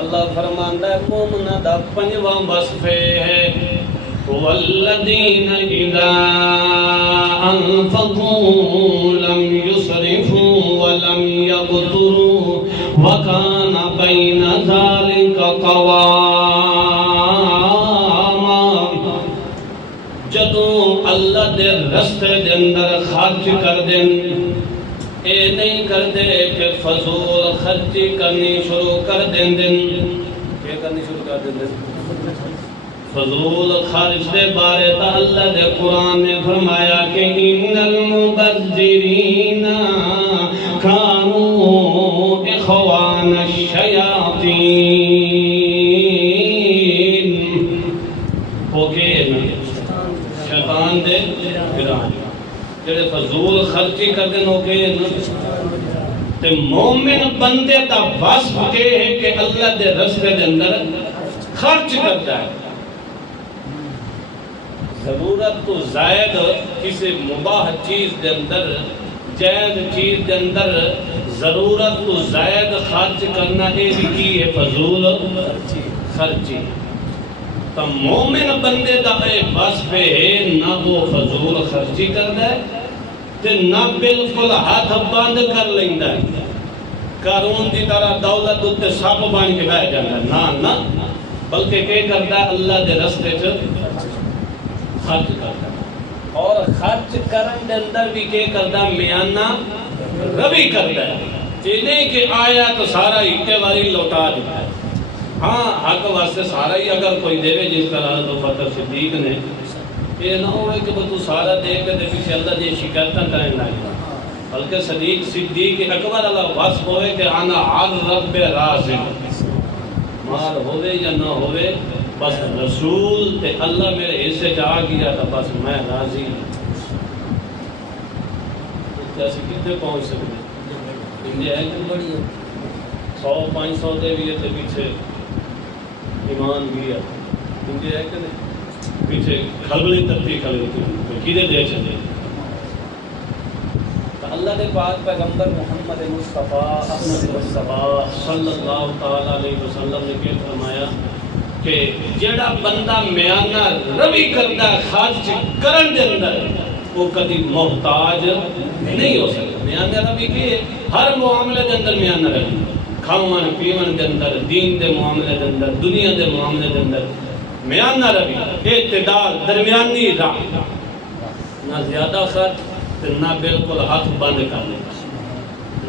اللہ فرماندا ہے مومناں دا پنجواں وصف ہے والذین اذا انفقوا لم يسرفوا ولم يقتروا وكان بين ذلك قواما جدوں اللہ دے رستے دے اندر خرچ کر دیں اے نہیں کر دے کہ فضول خرچی کرنی شروع کر دیں کیا کرنی شروع کر دیں فضول خرچ دے بارے تا اللہ دے قرآن نے فرمایا کہ ان المبذرین کانوا اخوان الشیاطین اوکے شیطان دے گران جڑے فضول خرچی کر دیں اوکے تے مومن بندے دا وصف کے ہے کہ اللہ دے رستے دے اندر خرچ کرتا ہے ضرورت تو زائد کسی مباح چیز دے اندر جائز چیز دے اندر ضرورت تو زائد خرچ کرنا یہ بھی ہے فضول خرچی تو مومن بندے دا اے وصف ہے نہ وہ فضول خرچی کرتا ہے تے نہ بالکل ہاتھ بند کر لیندا ہے قارون دی طرح دولت تے سپ بن کے بیٹھ جاندا ہے نہ بلکہ کیا کرتا ہے اللہ دے رستے چ خرچ کرتا ہے اور خرچ کرن دے اندر بھی کیا کرتا ہے میانہ روی کرتا ہے یہ نہیں کہ آیا تو سارا ہی کے باری لوٹا دیتا ہے ہاں حق واسطے سارا ہی اگر کوئی دے جس طرح تو بکر صدیق نے یہ نہ ہوئے کہ تو سارا دے کے پیچھے اللہ دی شکایتاں کرنے لگا بلکہ صدیق اکبر اللہ وصف ہوئے کہ انا عن رب رازق مال ہوئے یا نہ ہوئے بس رسول تے اللہ میرے حصے جا گیا تھا بس میں راضی جیسے کتنے پہنچ سکتے انڈیا ہے کہ بڑی ہے 100-500 دے بھی ہے پیچھے ایمان بھی ہے انڈیا ہے کہ نہیں پیچھے کھلبلی ترتی کھلبلی کیدے دے چلے اللہ دے پاک پیغمبر محمد مصطفیٰ احمد مصطفیٰ صلی اللہ تعالیٰ علیہ وسلم نے کیا فرمایا کہ جڑا بندہ میانہ روی کرتا ہے خرچ کرن دے اندر وہ کبھی محتاج نہیں ہو سکتا میانہ روی کی ہر معاملے دے اندر میانہ روی کھاون پیون دے اندر دین دے معاملے دے اندر دنیا دے معاملے دے اندر میانہ روی اعتدال درمیانی راہ نہ زیادہ خرچ نہ بالکل ہاتھ بند کرنے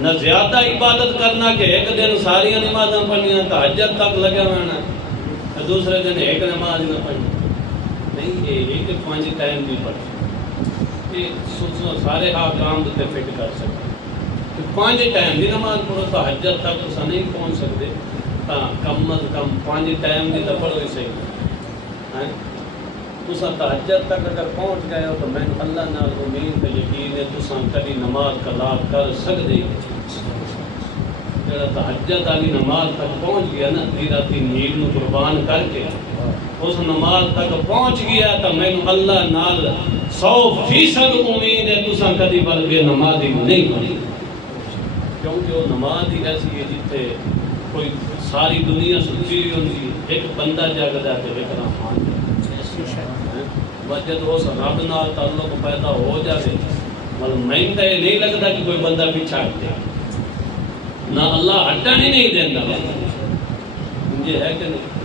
نہ زیادہ عبادت کرنا کہ ایک دن ساری نمازاں پڑھنیاں تہجد تک لگے ہونا دوسرے دن ایک نماز نہ پڑھنی نہیں یہ ایک 5 ٹائم بھی پڑھیں یہ سوچنا سارے آکام تے فٹ کر سکتے 5 ٹائم بھی نماز پڑھو تہجد تک اسا نہیں پہنچ سکتے کم از کم 5 ٹائم بھی تو پڑھو ہی صحیح تساں تہجد تک اگر پہنچ گئے ہو تو میں اللہ نال امید تے یقین ہے تساں کبھی نماز قضا کر سکدے جڑا تہجد والی نماز تک پہنچ گیا نا رات نیند نو قربان کر کے اس نماز تک پہنچ گیا تو میں اللہ نال 100% امید ہے تساں کبھی بلکہ نمازی نہیں بنی کیونکہ وہ نماز ہی ایسی ہے جتنے کوئی ساری دنیا سچی ہوتی ایک بندہ جاگدا تے ایک رحمان جب اس رب نال تعلق پیدا ہو جائے مطلب میں تو یہ نہیں لگتا کہ کوئی بندہ پیچھا ہٹے نہ اللہ ہٹن ہی نہیں دینا یہ ہے کہ نہیں